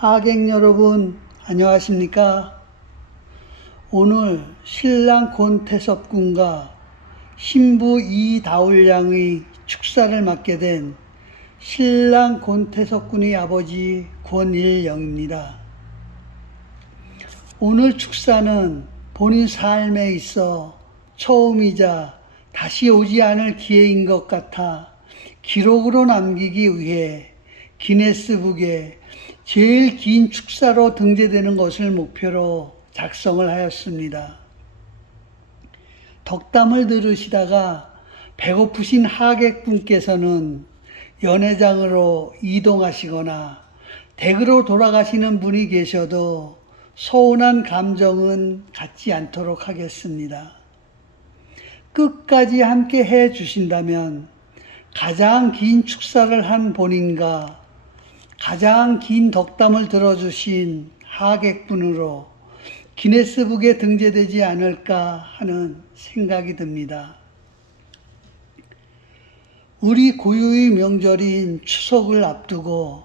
하객 여러분, 안녕하십니까? 오늘 신랑 권태섭 군과 신부 이다울 양의 축사를 맡게 된 신랑 권태섭 군의 아버지 권일영입니다. 오늘 축사는 본인 삶에 있어 처음이자 다시 오지 않을 기회인 것 같아 기록으로 남기기 위해 기네스북에 제일 긴 축사로 등재되는 것을 목표로 작성을 하였습니다. 덕담을 들으시다가 배고프신 하객분께서는 연회장으로 이동하시거나 댁으로 돌아가시는 분이 계셔도 서운한 감정은 갖지 않도록 하겠습니다. 끝까지 함께 해 주신다면 가장 긴 축사를 한 본인과 가장 긴 덕담을 들어주신 하객분으로 기네스북에 등재되지 않을까 하는 생각이 듭니다. 우리 고유의 명절인 추석을 앞두고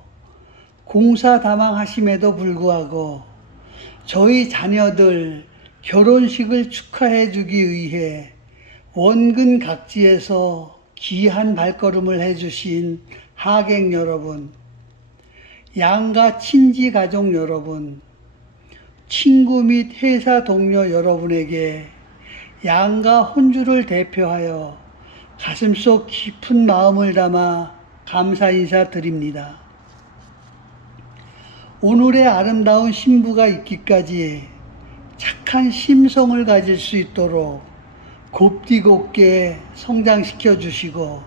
공사다망하심에도 불구하고 저희 자녀들 결혼식을 축하해 주기 위해 원근 각지에서 귀한 발걸음을 해주신 하객 여러분, 양가 친지 가족 여러분, 친구 및 회사 동료 여러분에게 양가 혼주를 대표하여 가슴속 깊은 마음을 담아 감사 인사 드립니다. 오늘의 아름다운 신부가 있기까지 착한 심성을 가질 수 있도록 곱디곱게 성장시켜 주시고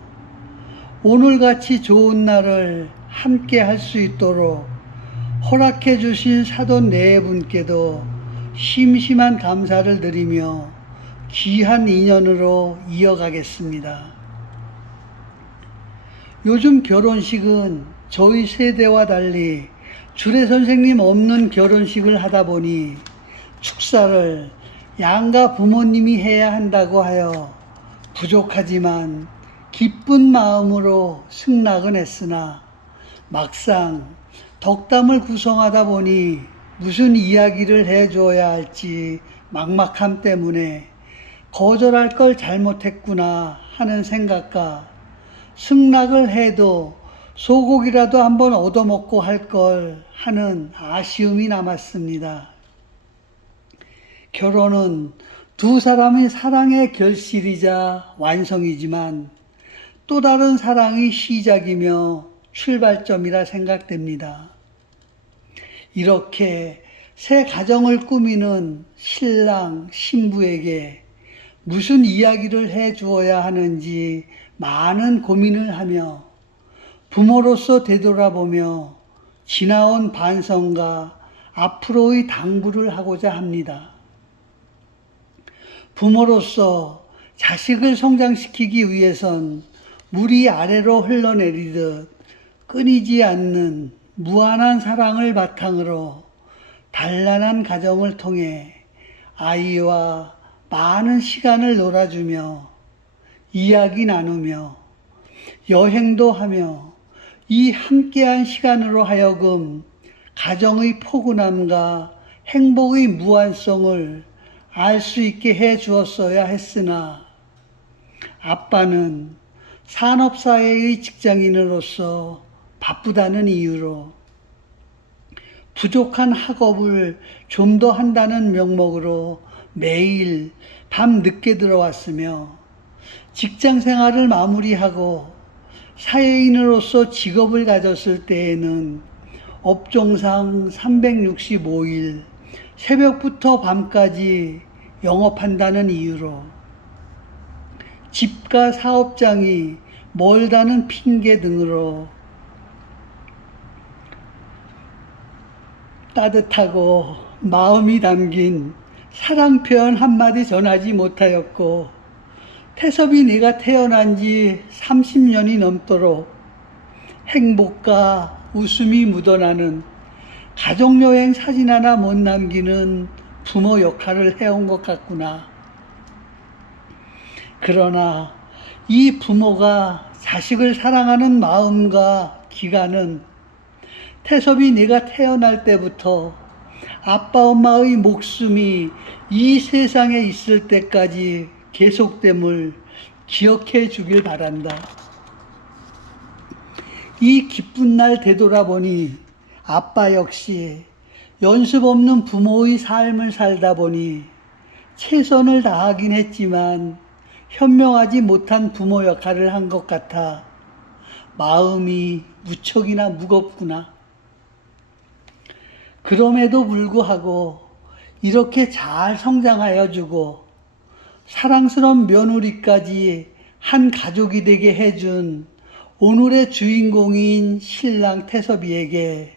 오늘같이 좋은 날을 함께 할 수 있도록 허락해 주신 사돈 네 분께도 심심한 감사를 드리며 귀한 인연으로 이어가겠습니다. 요즘 결혼식은 저희 세대와 달리 주례 선생님 없는 결혼식을 하다 보니 축사를 양가 부모님이 해야 한다고 하여 부족하지만 기쁜 마음으로 승낙은 했으나 막상 덕담을 구성하다 보니 무슨 이야기를 해줘야 할지 막막함 때문에 거절할 걸 잘못했구나 하는 생각과 승낙을 해도 소고기라도 한번 얻어먹고 할 걸 하는 아쉬움이 남았습니다. 결혼은 두 사람의 사랑의 결실이자 완성이지만 또 다른 사랑의 시작이며 출발점이라 생각됩니다. 이렇게 새 가정을 꾸미는 신랑, 신부에게 무슨 이야기를 해 주어야 하는지 많은 고민을 하며 부모로서 되돌아보며 지나온 반성과 앞으로의 당부를 하고자 합니다. 부모로서 자식을 성장시키기 위해선 물이 아래로 흘러내리듯 끊이지 않는 무한한 사랑을 바탕으로 단란한 가정을 통해 아이와 많은 시간을 놀아주며 이야기 나누며 여행도 하며 이 함께한 시간으로 하여금 가정의 포근함과 행복의 무한성을 알 수 있게 해 주었어야 했으나 아빠는 산업사회의 직장인으로서 바쁘다는 이유로 부족한 학업을 좀 더 한다는 명목으로 매일 밤 늦게 들어왔으며 직장 생활을 마무리하고 사회인으로서 직업을 가졌을 때에는 업종상 365일 새벽부터 밤까지 영업한다는 이유로 집과 사업장이 멀다는 핑계 등으로 따뜻하고 마음이 담긴 사랑 표현 한마디 전하지 못하였고 태섭이 내가 태어난 지 30년이 넘도록 행복과 웃음이 묻어나는 가족여행 사진 하나 못 남기는 부모 역할을 해온 것 같구나. 그러나 이 부모가 자식을 사랑하는 마음과 기간은 태섭이 내가 태어날 때부터 아빠 엄마의 목숨이 이 세상에 있을 때까지 계속됨을 기억해 주길 바란다. 이 기쁜 날 되돌아보니 아빠 역시 연습 없는 부모의 삶을 살다 보니 최선을 다하긴 했지만 현명하지 못한 부모 역할을 한 것 같아 마음이 무척이나 무겁구나. 그럼에도 불구하고 이렇게 잘 성장하여 주고 사랑스러운 며느리까지 한 가족이 되게 해준 오늘의 주인공인 신랑 태섭이에게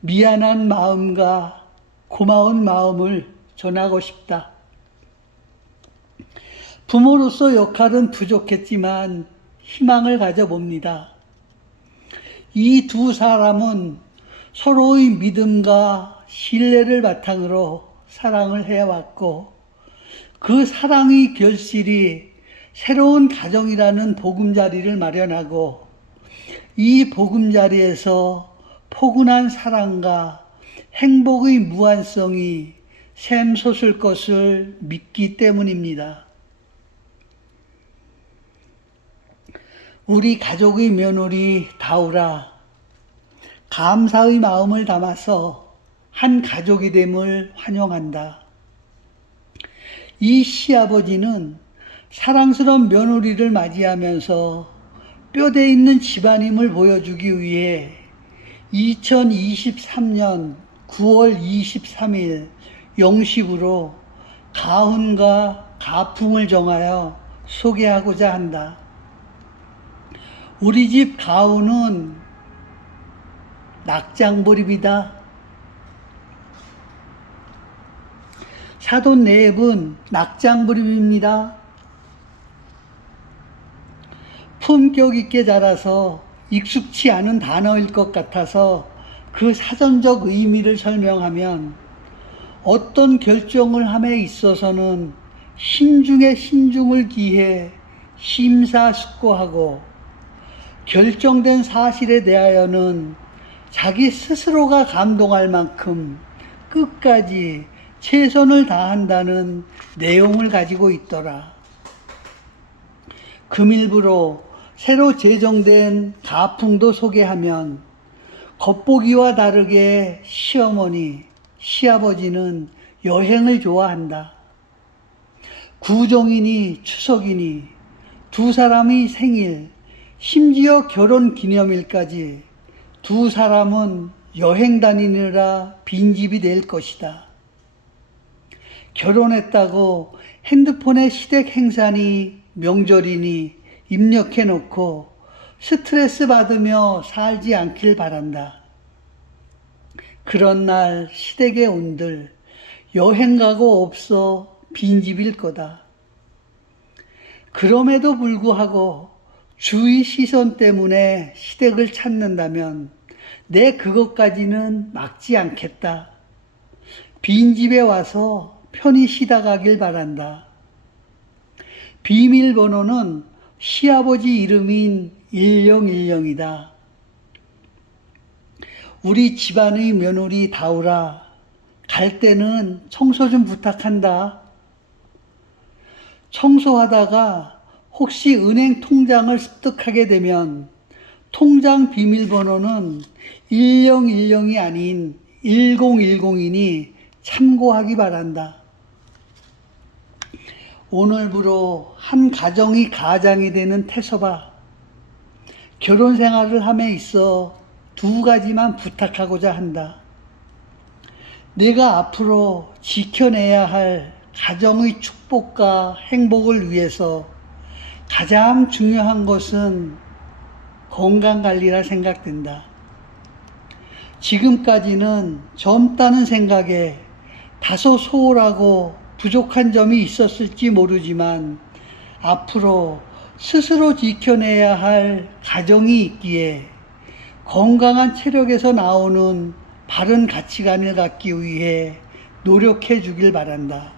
미안한 마음과 고마운 마음을 전하고 싶다. 부모로서 역할은 부족했지만 희망을 가져봅니다. 이 두 사람은 서로의 믿음과 신뢰를 바탕으로 사랑을 해왔고 그 사랑의 결실이 새로운 가정이라는 보금자리를 마련하고 이 보금자리에서 포근한 사랑과 행복의 무한성이 샘솟을 것을 믿기 때문입니다. 우리 가족의 며느리 다우라, 감사의 마음을 담아서 한 가족이 됨을 환영한다. 이 시아버지는 사랑스러운 며느리를 맞이하면서 뼈대 있는 집안임을 보여주기 위해 2023년 9월 23일 영십으로 가훈과 가풍을 정하여 소개하고자 한다. 우리 집 가훈은 낙장불입이다. 사돈 넷은 낙장불입입니다. 품격 있게 자라서 익숙치 않은 단어일 것 같아서 그 사전적 의미를 설명하면 어떤 결정을 함에 있어서는 신중에 신중을 기해 심사숙고하고 결정된 사실에 대하여는 자기 스스로가 감동할 만큼 끝까지 최선을 다한다는 내용을 가지고 있더라. 금일부로 새로 제정된 가풍도 소개하면 겉보기와 다르게 시어머니, 시아버지는 여행을 좋아한다. 구정이니 추석이니 두 사람의 생일, 심지어 결혼 기념일까지 두 사람은 여행 다니느라 빈집이 될 것이다. 결혼했다고 핸드폰에 시댁 행사니 명절이니 입력해 놓고 스트레스 받으며 살지 않길 바란다. 그런 날 시댁에 온들 여행 가고 없어 빈집일 거다. 그럼에도 불구하고 주위 시선 때문에 시댁을 찾는다면 내 그것까지는 막지 않겠다. 빈집에 와서 편히 쉬다 가길 바란다. 비밀번호는 시아버지 이름인 1010이다. 우리 집안의 며느리 다우라, 갈 때는 청소 좀 부탁한다. 청소하다가 혹시 은행 통장을 습득하게 되면 통장 비밀번호는 1010이 아닌 1010이니 참고하기 바란다. 오늘부로 한 가정이 가장이 되는 태섭아, 결혼 생활을 함에 있어 두 가지만 부탁하고자 한다. 내가 앞으로 지켜내야 할 가정의 축복과 행복을 위해서 가장 중요한 것은 건강관리라 생각된다. 지금까지는 젊다는 생각에 다소 소홀하고 부족한 점이 있었을지 모르지만 앞으로 스스로 지켜내야 할 가정이 있기에 건강한 체력에서 나오는 바른 가치관을 갖기 위해 노력해 주길 바란다.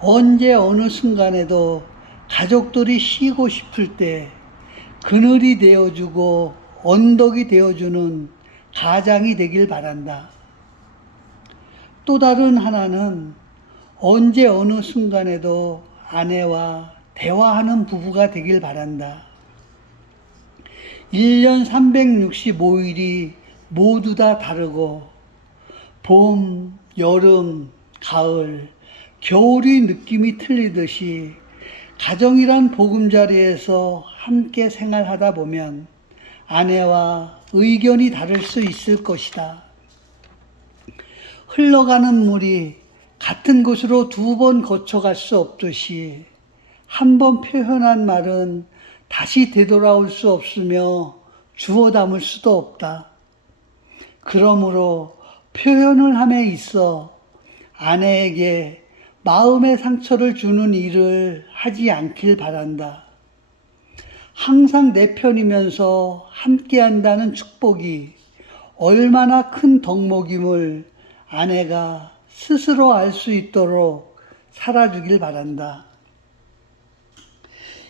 언제 어느 순간에도 가족들이 쉬고 싶을 때 그늘이 되어주고 언덕이 되어주는 가장이 되길 바란다. 또 다른 하나는 언제 어느 순간에도 아내와 대화하는 부부가 되길 바란다. 1년 365일이 모두 다 다르고 봄, 여름, 가을, 겨울이 느낌이 틀리듯이 가정이란 보금자리에서 함께 생활하다 보면 아내와 의견이 다를 수 있을 것이다. 흘러가는 물이 같은 곳으로 2번 거쳐갈 수 없듯이 한 번 표현한 말은 다시 되돌아올 수 없으며 주워 담을 수도 없다. 그러므로 표현을 함에 있어 아내에게 마음의 상처를 주는 일을 하지 않길 바란다. 항상 내 편이면서 함께한다는 축복이 얼마나 큰 덕목임을 아내가 스스로 알 수 있도록 살아주길 바란다.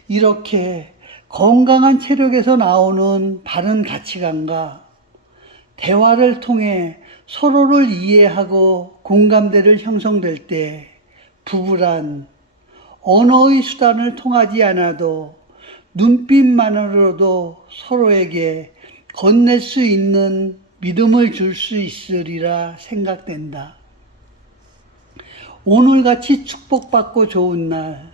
이렇게 건강한 체력에서 나오는 바른 가치관과 대화를 통해 서로를 이해하고 공감대를 형성될 때 부부란 언어의 수단을 통하지 않아도 눈빛만으로도 서로에게 건넬 수 있는 믿음을 줄 수 있으리라 생각된다. 오늘같이 축복받고 좋은 날,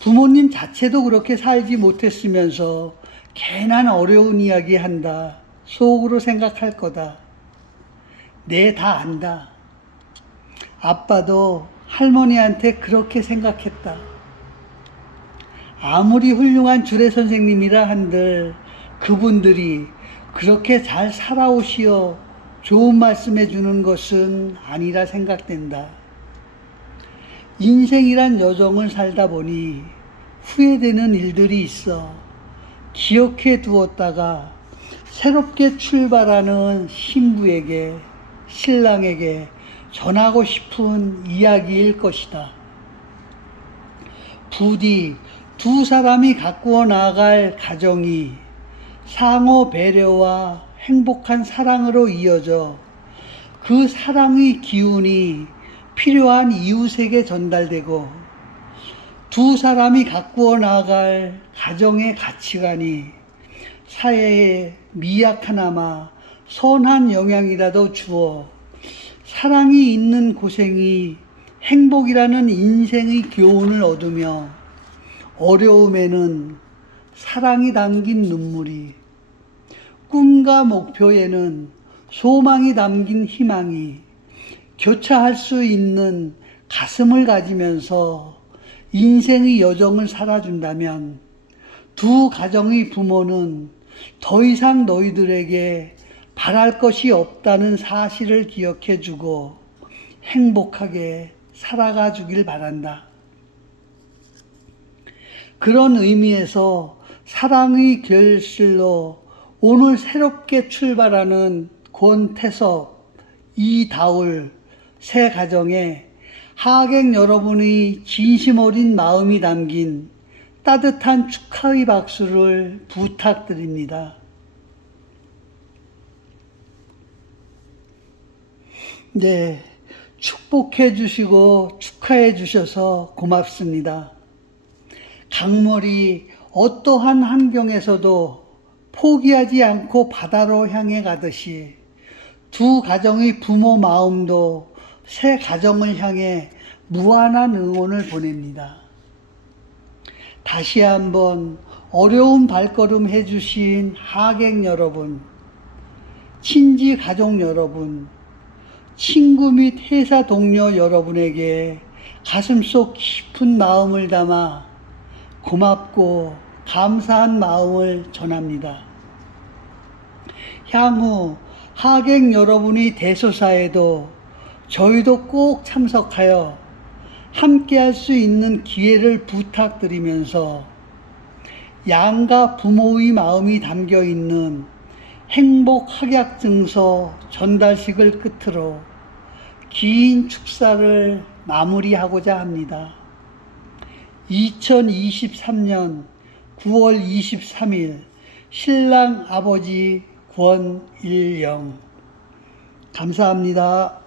부모님 자체도 그렇게 살지 못했으면서 괜한 어려운 이야기 한다 속으로 생각할 거다. 내 다 안다. 아빠도 할머니한테 그렇게 생각했다. 아무리 훌륭한 주례 선생님이라 한들 그분들이 그렇게 잘 살아오시어 좋은 말씀해 주는 것은 아니라 생각된다. 인생이란 여정을 살다 보니 후회되는 일들이 있어 기억해 두었다가 새롭게 출발하는 신부에게, 신랑에게 전하고 싶은 이야기일 것이다. 부디 2 사람이 가꾸어 나아갈 가정이 상호 배려와 행복한 사랑으로 이어져 그 사랑의 기운이 필요한 이웃에게 전달되고 2 사람이 가꾸어 나아갈 가정의 가치관이 사회에 미약하나마 선한 영향이라도 주어 사랑이 있는 고생이 행복이라는 인생의 교훈을 얻으며 어려움에는 사랑이 담긴 눈물이, 꿈과 목표에는 소망이 담긴 희망이 교차할 수 있는 가슴을 가지면서 인생의 여정을 살아준다면 2 가정의 부모는 더 이상 너희들에게 바랄 것이 없다는 사실을 기억해 주고 행복하게 살아가 주길 바란다. 그런 의미에서 사랑의 결실로 오늘 새롭게 출발하는 권태섭, 이다울 세 가정에 하객 여러분의 진심 어린 마음이 담긴 따뜻한 축하의 박수를 부탁드립니다. 네, 축복해 주시고 축하해 주셔서 고맙습니다. 강물이 어떠한 환경에서도 포기하지 않고 바다로 향해 가듯이 2 가정의 부모 마음도 새 가정을 향해 무한한 응원을 보냅니다. 다시 한번 어려운 발걸음 해주신 하객 여러분, 친지 가족 여러분, 친구 및 회사 동료 여러분에게 가슴속 깊은 마음을 담아 고맙고 감사한 마음을 전합니다. 향후 하객 여러분이 대소사에도 저희도 꼭 참석하여 함께 할 수 있는 기회를 부탁드리면서 양가 부모의 마음이 담겨 있는 행복 확약증서 전달식을 끝으로 긴 축사를 마무리하고자 합니다. 2023년 9월 23일 신랑 아버지 권일영. 감사합니다.